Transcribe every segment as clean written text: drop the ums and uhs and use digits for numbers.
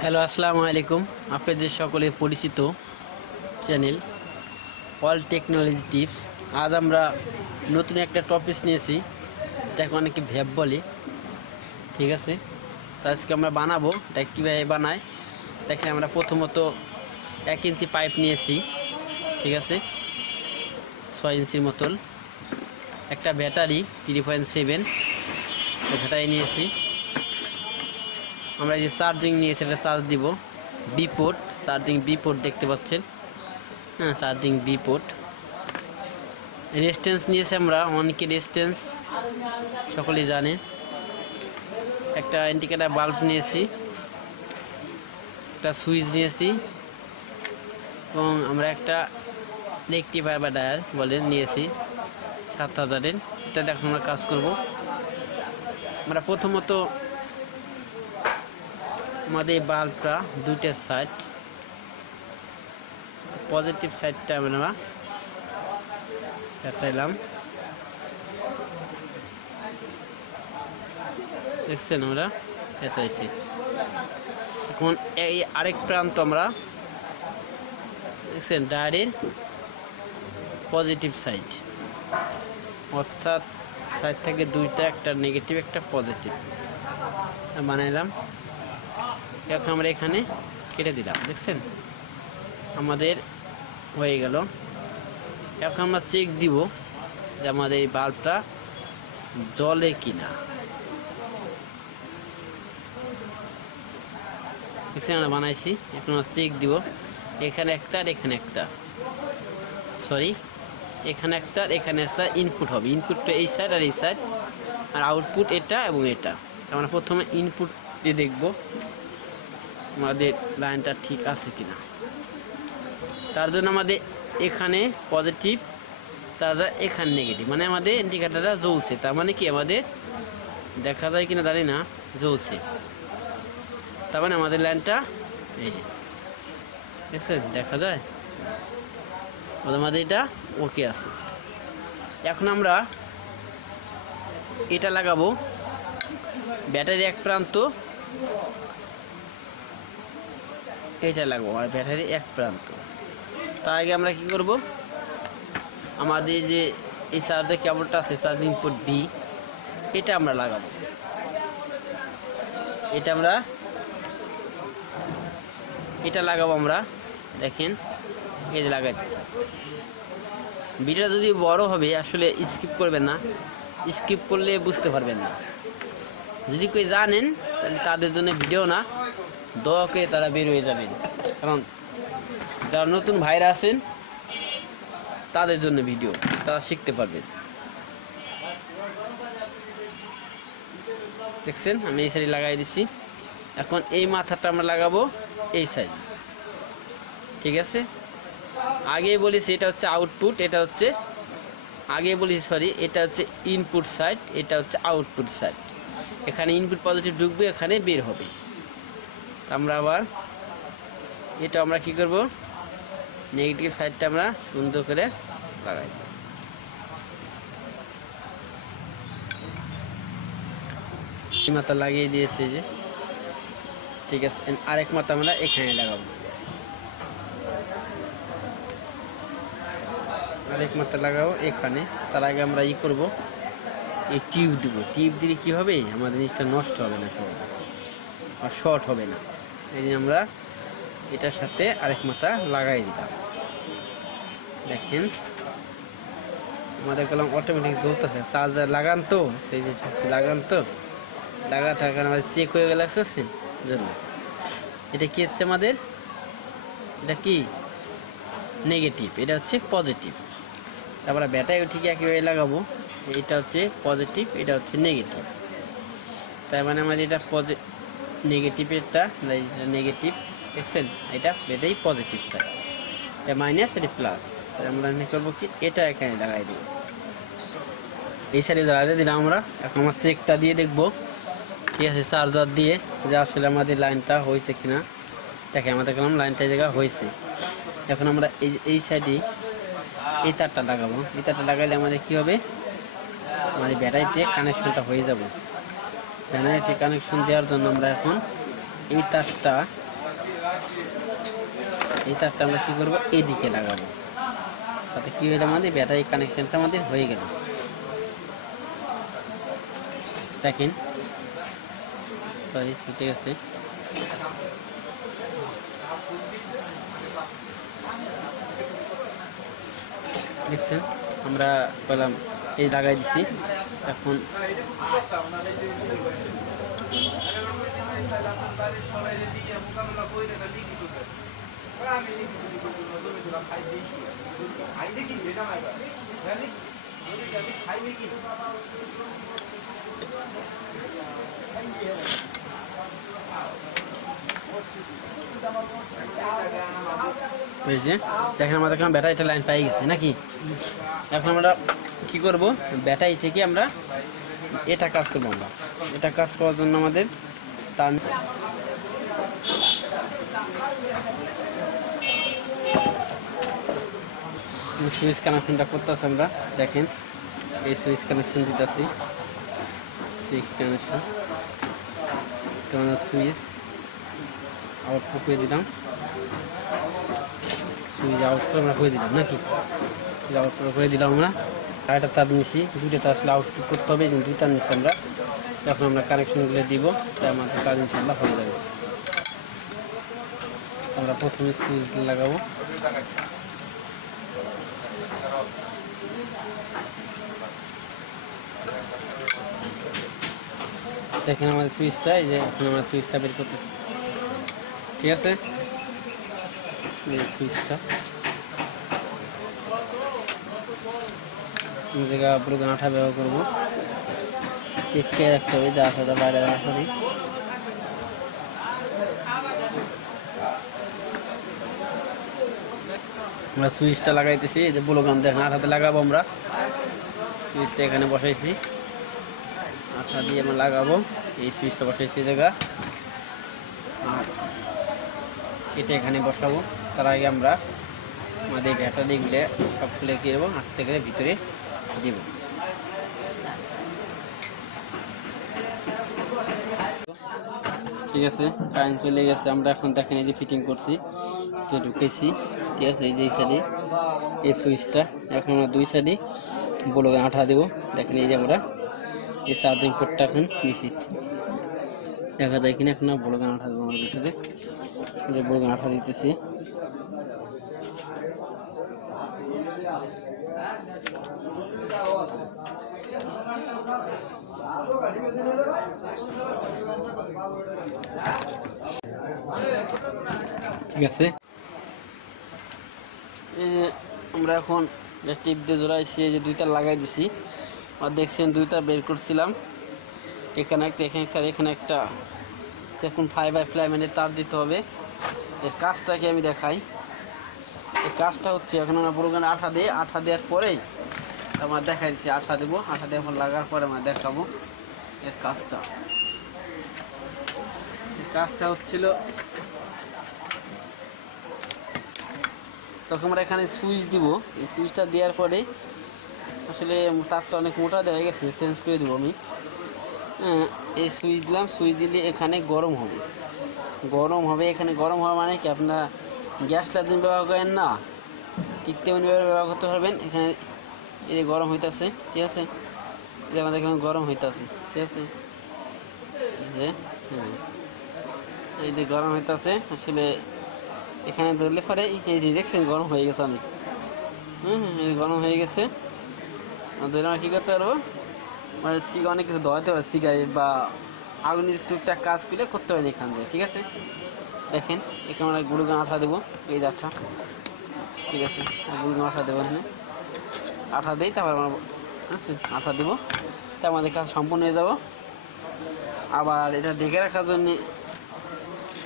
Hello, আসসালামু আলাইকুম। আপনাদের সকলের পরিচিত চ্যানেল অল টেকনোলজি টিপস। আজ আমরা নতুন একটা টপিক নিয়েছি, যাকে অনেকে ভ্যাপ বলে। ঠিক আছে, তো আজকে আমরা বানাবো এটা কীভাবে বানায় দেখেন। আমরা প্রথমত 1 ইঞ্চি পাইপ নিয়েছি, ঠিক আছে, 6 ইঞ্চির মতন। একটা ব্যাটারি 3.7 ব্যাটারি নিয়েছি। আমরা যে চার্জিং নিয়েছি এটা চার্জ দিব। B port, charging B port দেখতে পাচ্ছেন, হ্যাঁ, চার্জিং বি পোর্ট। রেজিস্ট্যান্স নিয়েছি আমরা, অনেকে রেজিস্ট্যান্স সকলেই জানে। একটা ইন্ডিকেটর বাল্ব নিয়েছি, একটা সুইচ নিয়েছি, এবং আমরা একটা রেকটিফায়ার বা ডায়াল বলে নিয়েছি 7000-এর। এটা দেখো আমরা কাজ করব। আমরা প্রথমত আমাদের এই বাল্বটা দুইটা সাইড, পজিটিভ সাইডটা আমরা পেঁচাইলাম, দেখছেন আমরা পেঁচাইছি। এখন এই আরেক প্রান্ত আমরা দেখছেন ডায়ের পজিটিভ সাইড, অর্থাৎ সাইড থেকে দুইটা, একটা নেগেটিভ একটা পজিটিভ বানাইলাম। এখন আমরা এখানে কেটে দিলাম, দেখছেন আমাদের হয়ে গেল। এখন আমরা চেক দিব যে আমাদের এই বাল্বটা জ্বলে কিনা। দেখছেন আমরা বানাইছি। এখন আমরা চেক দিব, এখানে একটা আর এখানে একটা, সরি এখানে একটা আর এখানে একটা ইনপুট হবে। ইনপুটটা এই সাইড আর এই সাইড, আর আউটপুট এটা এবং এটা। আমরা প্রথমে ইনপুট দিয়ে দেখব আমাদের লাইনটা ঠিক আছে কিনা। তার জন্য আমাদের এখানে পজিটিভ চার্জার, এখানে নেগেটিভ, মানে আমাদের ইন্ডিকেটরটা জ্বলছে। তার মানে কি আমাদের দেখা যায় কিনা জানি না, জ্বলছে। তার মানে আমাদের লাইনটা এই যে দেখছেন, দেখা যায় আমাদের এটা ওকে আছে। এখন আমরা এটা লাগাবো ব্যাটারি এক প্রান্ত, এটা লাগাবো আর ব্যাটারি এক প্রান্ত। তার আগে আমরা কি করব, আমাদের যে এই চার্জার কেবলটা আছে, চার্জিং পোর্ট বি, এটা আমরা লাগাবো। এটা লাগাবো আমরা, দেখেন এই যে লাগাইছি। ভিডিওটা যদি বড় হবে আসলে স্কিপ করবেন না, স্কিপ করলে বুঝতে পারবেন না। যদি কেউ জানেন তাহলে তাদের জন্য ভিডিও না, দোয়াকে তারা বের হয়ে যাবেন। কারণ যারা নতুন ভাইরা আছেন তাদের জন্য ভিডিও, তারা শিখতে পারবেন। দেখছেন আমি এই সাইডে লাগাই দিছি। এখন এই মাথাটা আমরা লাগাবো এই সাইড, ঠিক আছে। আগেই বলেছি এটা হচ্ছে আউটপুট, এটা হচ্ছে আগেই বলেছি সরি, এটা হচ্ছে ইনপুট সাইড, এটা হচ্ছে আউটপুট সাইড। এখানে ইনপুট পজিটিভ ঢুকবে, এখানে বের হবে। আমরা আবার এটা আমরা কি করব, নেগেটিভ সাইডটা আমরা সুন্দর করে লাগাই দেব। এই মাথা লাগিয়ে দিয়েছে যে, ঠিক আছে। আরেক মাথা আমরা এখানে লাগাবো, আরেক মাথা লাগাবো এখানে। তার আগে আমরা ই করব, এই টিউব দেবো। টিউব দিলে কী হবে, আমাদের জিনিসটা নষ্ট হবে না, সব আর শর্ট হবে না। এই যে আমরা এটার সাথে আরেক মাথা লাগাই দিলাম। দেখেন আমাদের কলম অটোমেটিক জ্বলতেছে। চার্জার লাগান তো, সেই যে লাগান তো লাগা থাকার কারণে আমাদের চেক হয়ে গেলে আসছেন জন্য। এটা কি হচ্ছে আমাদের, এটা কি নেগেটিভ, এটা হচ্ছে পজিটিভ। তারপরে ব্যাটারিও ঠিক একইভাবে লাগাবো। এইটা হচ্ছে পজিটিভ, এটা হচ্ছে নেগেটিভ। তার মানে আমাদের এটা নেগেটিভেরটা নেগেটিভ, দেখছেন এটা ব্যাটারি পজিটিভ সাইড, এটা মাইনাস, এটা প্লাস। তাহলে আমরা করবো কি, এটা এখানে লাগাই দেবো, এই সাইডে লাগাই দিলাম আমরা। এখন আমরা চেকটা দিয়ে দেখবো, ঠিক আছে, চার্জার দিয়ে যে আসলে আমাদের লাইনটা হয়েছে কিনা। দেখে আমাদের কলম লাইনটা জায়গা হয়েছে। এখন আমরা এই সাইডে এই তারটা লাগাবো। এই তারটা লাগাইলে আমাদের কী হবে, আমাদের ব্যাটারিতে কানেকশনটা হয়ে যাবে। ব্যাটারিতে কানেকশন দেওয়ার জন্য আমরা এখন এই তারটা এই তারটা আমরা কী করবো, এইদিকে লাগাবো, তাতে কী হলো আমাদের ব্যাটারি কানেকশানটা আমাদের হয়ে গেল। দেখেন, সরি ঠিক আছে, দেখছেন আমরা বললাম এই লাগাই দিছি। এখন এই যে দেখেন আমাদের এখন ব্যাটারিটা লাইন পাই গেছে নাকি। এখন আমরা কি করব, ব্যাটারি থেকে আমরা এটা কাজ করবো। আমরা এটা কাজ করার জন্য আমাদের তার সুইচ কানেকশনটা করতেছি আমরা। দেখেন এই সুইচ কানেকশন দিতেছি, সুইচ কানেকশন সুইচ আউটপুট করে দিলাম, সুইচ আউটপুট আমরা করে দিলাম নাকি, আউটপুট করে দিলাম আমরা। আরেকটা তার নিচ্ছি, দুইটা তার আসলে আউটপুট করতে হবে, দুইটা নিচ্ছি আমরা। এখন আমরা কানেকশনগুলো দিব, তাই আমাদের কাজ ইনশাল্লাহ হয়ে যাবে। আমরা প্রথমে সুইচ লাগাবো, দেখেন আমাদের সুইচটা, এই যে এখন আমরা সুইচটা বের করতেছি, ঠিক আছে। এই সুইচটা জায়গা পুরো আঠা ব্যবহার করবো, চেপকে রাখতে হবে, যে আঠাটা বাইরে রাখা দিই। আমরা সুইচটা লাগাইতেছি, এই যে ব্লুগান দেখেন আঠাতে লাগাবো আমরা। সুইচটা এখানে বসাইছি, আঠা দিয়ে আমরা লাগাবো। এই সুইচটা বসাইছি জায়গা, এটা এখানে বসাবো। তার আগে আমরা আমাদের ব্যাটারিগুলো সব খুলে কি দেবো, আস্তে করে ভিতরে দেব। ঠিক আছে, কারেন্ট চলে গেছে। আমরা এখন দেখেন এই যে ফিটিং করছি, যে ঢুকেছি, ঠিক আছে। এই যে এই সাইডে এই সুইচটা, এখন আমরা দুই সাইডে বলবে আঠা দেবো। দেখেন এই যে আমরা এই চার্জিং পোর্টটা এখন লিখেছি, দেখা যায় কিনা। এখন বলবে আঠা দেবো আমার ভিতরে, যে বলবে আঠা দিতেছি। ঠিক আছে, এই যে আমরা এখন টিপ দিয়ে জোড়াইছি, এই যে দুইটা লাগাই দিছি। আর দেখছেন দুইটা বের করছিলাম, এখানে একটা, এখানে একটা, এখানে একটা। এখন ফাইবার ফ্লাইম্যানের তার দিতে হবে। এর কাজটাকে আমি দেখাই। এই কাজটা হচ্ছে, এখন আমরা পুরো আঠা দিই, আঠা দেওয়ার পরেই আমরা দেখাই দিচ্ছি। আঠা দেবো, আঠা দেওয়ার পর লাগার পরে আমরা দেখাবো এর কাজটা। এই কাজটা হচ্ছিল, তখন আমরা এখানে সুইচ দিব। এই সুইচটা দেওয়ার পরে আসলে তারটা অনেক মোটা দেওয়া গেছে, চেঞ্জ করে দেবো আমি। এই সুইচ দিলাম, সুইচ দিলে এখানে গরম হবে, গরম হবে। এখানে গরম হওয়া মানে কি, আপনারা গ্যাস লাইন ব্যবহার করেন না, ঠিক তেমনি ব্যবহার করতে পারবেন। এখানে এই যে গরম হইতেছে, ঠিক আছে। এই যে আমাদের এখানে গরম হইতেছে, ঠিক আছে। এই যে গরম হইতেছে, আসলে এখানে ধরলে পরে এই যে দেখছেন গরম হয়ে গেছে অনেক। এই গরম হয়ে গেছে, ধরে আমরা কী করতে পারবো, মানে অনেক কিছু ধরাতে পারবো, সিগারেট বা আগুনের টুকটাক কাজ করতে পারেন এখান থেকে, ঠিক আছে। দেখেন এখানে আমরা গুঁড়ো আঠা দেবো, এই যে আঠা, ঠিক আছে। গুঁড়ো আঠা দেবো, এখানে আঠা দিই, তারপর আমরা আঠা দেবো, তাই আমাদের কাজ সম্পূর্ণ হয়ে যাব। আবার এটা ঢেকে রাখার জন্য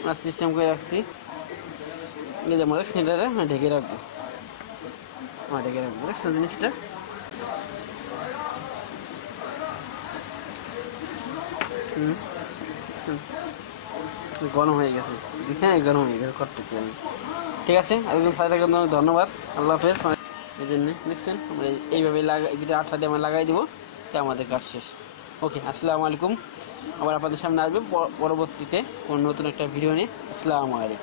আমরা সিস্টেম করে রাখছি, এই যে আমাদের সেন্টারে আমরা ঢেকে রাখবো, দেখছেন জিনিসটা। গরম হয়ে গেছে, দেখেন গরম হয়ে গেছে কতটুকু। ঠিক আছে, একদম সাথে থাকার জন্য ধন্যবাদ, আল্লাহ হাফেজ। এই জন্য দেখছেন আমরা এইভাবে ভিতরে আঠা দিয়ে আমরা লাগাই দেবো, তাই আমাদের কাজ শেষ। ওকে, আসসালামু আলাইকুম। আবার আপনাদের সামনে আসবে পরবর্তীতে কোনো নতুন একটা ভিডিও নিয়ে। আসসালামু আলাইকুম।